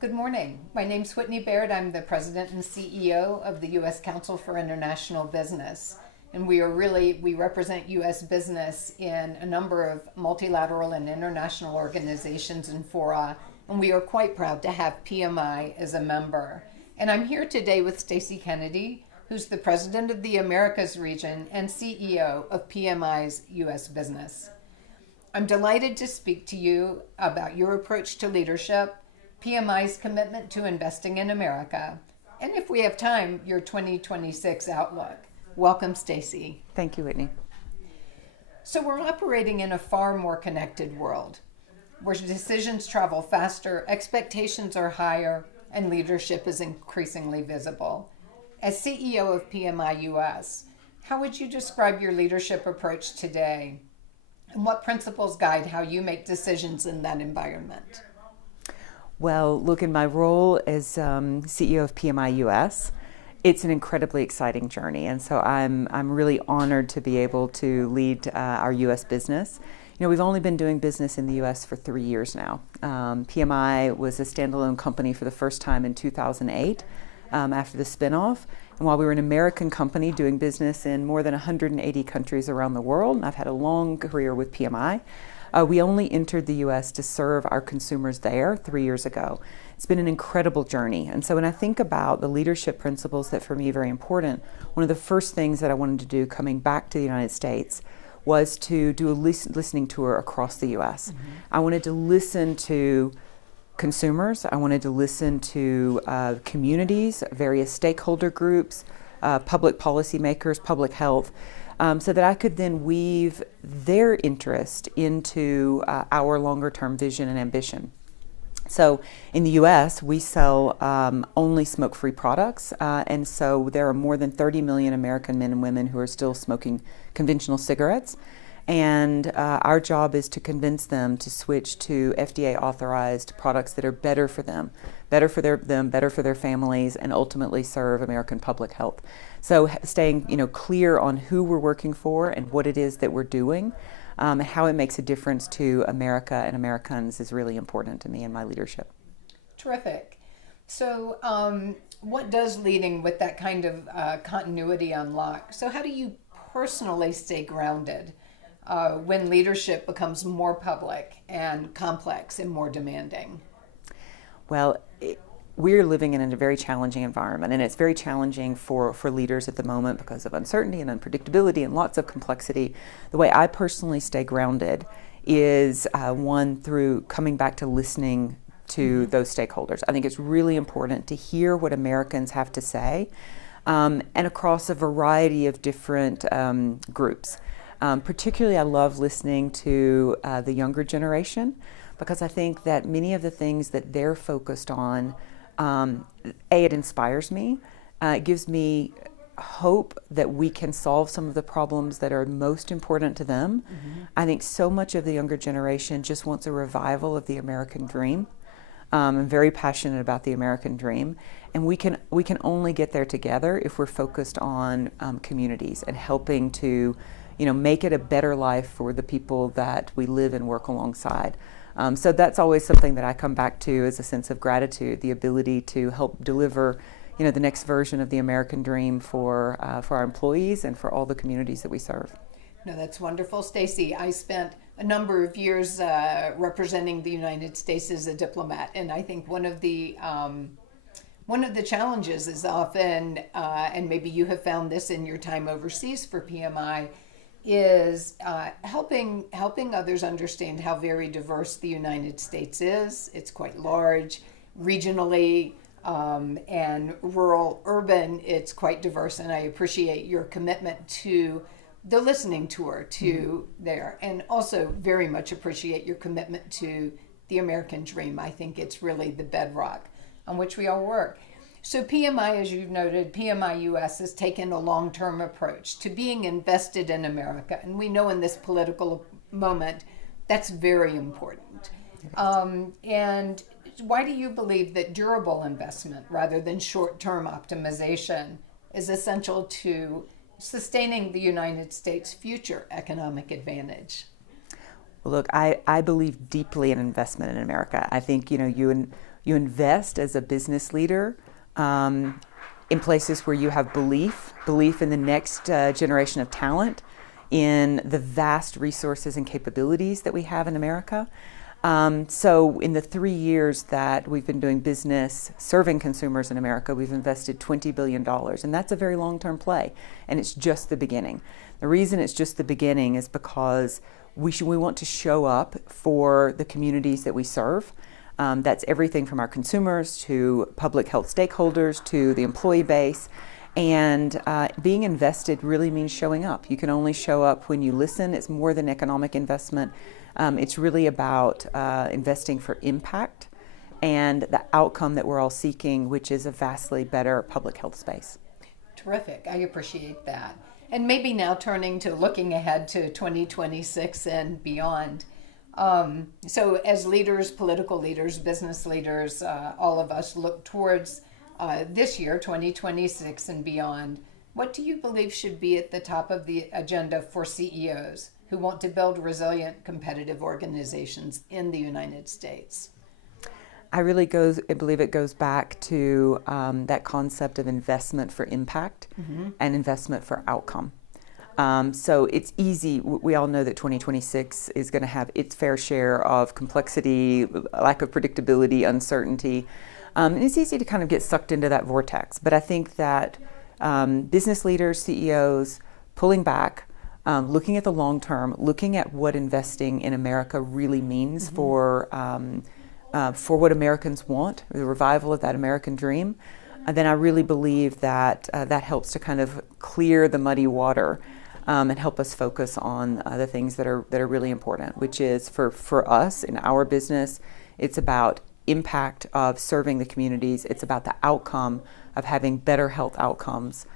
Good morning. My name's Whitney Baird. I'm the president and CEO of the U.S. Council for International Business. And we represent U.S. business in a number of multilateral and international organizations and fora. And we are quite proud to have PMI as a member. And I'm here today with Stacey Kennedy, who's the president of the Americas region and CEO of PMI's U.S. business. I'm delighted to speak to you about your approach to leadership, PMI's commitment to investing in America, and if we have time, your 2026 outlook. Welcome, Stacey. Thank you, Whitney. So we're operating in a far more connected world, where decisions travel faster, expectations are higher, and leadership is increasingly visible. As CEO of PMI US, how would you describe your leadership approach today, and what principles guide how you make decisions in that environment? Well, look, in my role as CEO of PMI US, it's an incredibly exciting journey, and so I'm really honored to be able to lead our US business. You know, we've only been doing business in the US for 3 years now. PMI was a standalone company for the first time in 2008 after the spinoff. And while we were an American company doing business in more than 180 countries around the world, and I've had a long career with PMI, we only entered the U.S. to serve our consumers there 3 years ago. It's been an incredible journey. And so when I think about the leadership principles that for me are very important, one of the first things that I wanted to do coming back to the United States was to do a listening tour across the U.S. Mm-hmm. I wanted to listen to consumers. I wanted to listen to communities, various stakeholder groups, public policymakers, public health, so that I could then weave their interest into our longer term vision and ambition. So in the US, we sell only smoke-free products, and so there are more than 30 million American men and women who are still smoking conventional cigarettes. And our job is to convince them to switch to FDA-authorized products that are better for them, better for their families, and ultimately serve American public health. So staying, clear on who we're working for and what it is that we're doing, how it makes a difference to America and Americans is really important to me in my leadership. Terrific. So what does leading with that kind of continuity unlock? So how do you personally stay grounded when leadership becomes more public and complex and more demanding? Well, we're living in a very challenging environment, and it's very challenging for leaders at the moment because of uncertainty and unpredictability and lots of complexity. The way I personally stay grounded is one, through coming back to listening to those stakeholders. I think it's really important to hear what Americans have to say, and across a variety of different groups. Particularly, I love listening to the younger generation, because I think that many of the things that they're focused on, it inspires me. It gives me hope that we can solve some of the problems that are most important to them. Mm-hmm. I think so much of the younger generation just wants a revival of the American dream. I'm very passionate about the American dream, and we can only get there together if we're focused on communities and helping to make it a better life for the people that we live and work alongside. So that's always something that I come back to as a sense of gratitude, the ability to help deliver, the next version of the American dream for our employees and for all the communities that we serve. No, that's wonderful, Stacey. I spent a number of years representing the United States as a diplomat, and I think one of the challenges is often, and maybe you have found this in your time overseas for PMI, is helping others understand how very diverse the United States is. It's quite large, regionally, and rural, urban, it's quite diverse, and I appreciate your commitment to the listening tour to there, and also very much appreciate your commitment to the American dream. I think it's really the bedrock on which we all work. So PMI, as you've noted, PMI US has taken a long-term approach to being invested in America. And we know in this political moment, that's very important. And why do you believe that durable investment rather than short-term optimization is essential to sustaining the United States' future economic advantage? Well, look, I believe deeply in investment in America. I think, you You invest as a business leader in places where you have belief in the next generation of talent, in the vast resources and capabilities that we have in America. So in the 3 years that we've been doing business serving consumers in America, we've invested $20 billion, and that's a very long-term play, and it's just the beginning. The reason it's just the beginning is because we want to show up for the communities that we serve. That's everything from our consumers to public health stakeholders to the employee base. And being invested really means showing up. You can only show up when you listen. It's more than economic investment. It's really about investing for impact and the outcome that we're all seeking, which is a vastly better public health space. Terrific. I appreciate that. And maybe now turning to looking ahead to 2026 and beyond. So as leaders, political leaders, business leaders, all of us look towards this year, 2026 and beyond. What do you believe should be at the top of the agenda for CEOs who want to build resilient, competitive organizations in the United States? I believe it goes back to that concept of investment for impact and investment for outcome. So it's easy. We all know that 2026 is going to have its fair share of complexity, lack of predictability, uncertainty. And it's easy to kind of get sucked into that vortex. But I think that business leaders, CEOs, pulling back, looking at the long term, looking at what investing in America really means for what Americans want, the revival of that American dream, then I really believe that that helps to kind of clear the muddy water and help us focus on the things that are really important, which is for us in our business, it's about impact of serving the communities. It's about the outcome of having better health outcomes,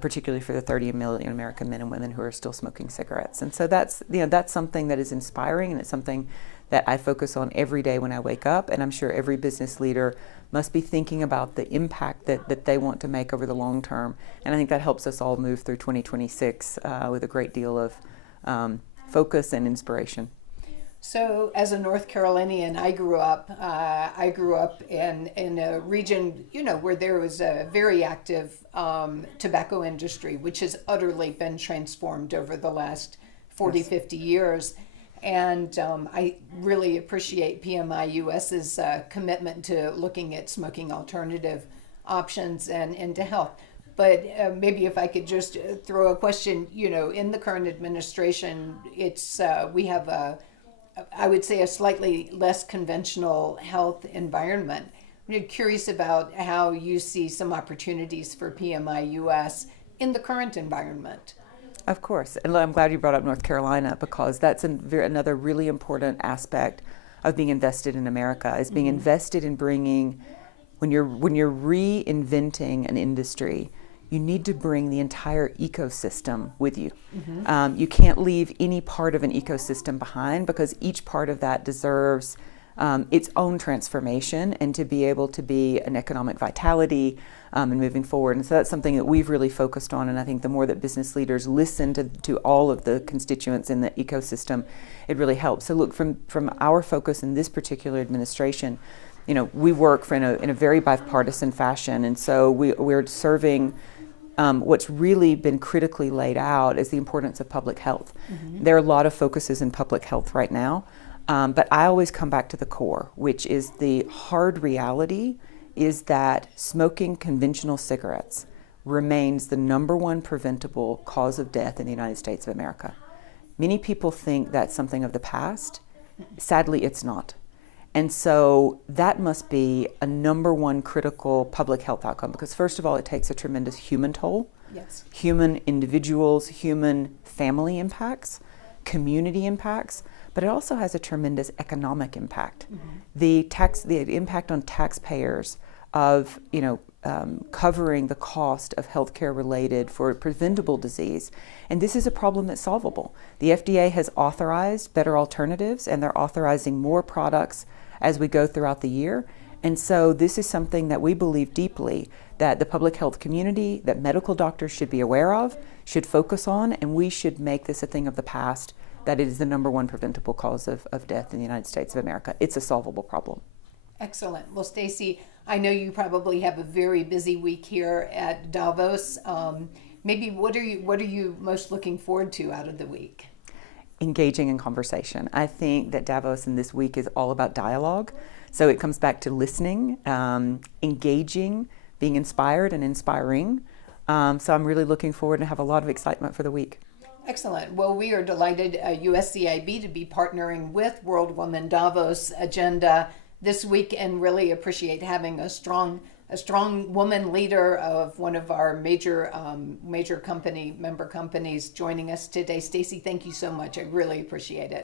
particularly for the 30 million American men and women who are still smoking cigarettes. And so that's something that is inspiring, and it's something that I focus on every day when I wake up, and I'm sure every business leader must be thinking about the impact that they want to make over the long term. And I think that helps us all move through 2026 with a great deal of focus and inspiration. So, as a North Carolinian, I grew up in a region, where there was a very active tobacco industry, which has utterly been transformed over the last 40, 50 years. And I really appreciate PMI US's commitment to looking at smoking alternative options and to health. But maybe if I could just throw a question, in the current administration, we have I would say a slightly less conventional health environment. I'm curious about how you see some opportunities for PMI US in the current environment. Of course, and I'm glad you brought up North Carolina, because that's another really important aspect of being invested in America, is being invested in bringing, when you're reinventing an industry, you need to bring the entire ecosystem with you. You can't leave any part of an ecosystem behind, because each part of that deserves its own transformation and to be able to be an economic vitality and moving forward. And so that's something that we've really focused on. And I think the more that business leaders listen to all of the constituents in the ecosystem, it really helps. So look, from our focus in this particular administration, we work in a very bipartisan fashion. And so we're serving what's really been critically laid out is the importance of public health. There are a lot of focuses in public health right now, but I always come back to the core, which is the hard reality is that smoking conventional cigarettes remains the number one preventable cause of death in the United States of America. Many people think that's something of the past. Sadly, it's not. And so that must be a number one critical public health outcome, because first of all, it takes a tremendous human toll. Yes. Human individuals, human family impacts, community impacts, but it also has a tremendous economic impact. The impact on taxpayers of, covering the cost of healthcare related for preventable disease. And this is a problem that's solvable. The FDA has authorized better alternatives, and they're authorizing more products as we go throughout the year. And so this is something that we believe deeply that the public health community, that medical doctors should be aware of, should focus on, and we should make this a thing of the past, that it is the number one preventable cause of death in the United States of America. It's a solvable problem. Excellent. Well, Stacey, I know you probably have a very busy week here at Davos. Maybe what are you most looking forward to out of the week? Engaging in conversation. I think that Davos in this week is all about dialogue. So it comes back to listening, engaging, being inspired and inspiring. So I'm really looking forward and have a lot of excitement for the week. Excellent. Well, we are delighted USCIB to be partnering with World Women Davos agenda this week, and really appreciate having a strong woman leader of one of our major member companies joining us today. Stacey, thank you so much. I really appreciate it.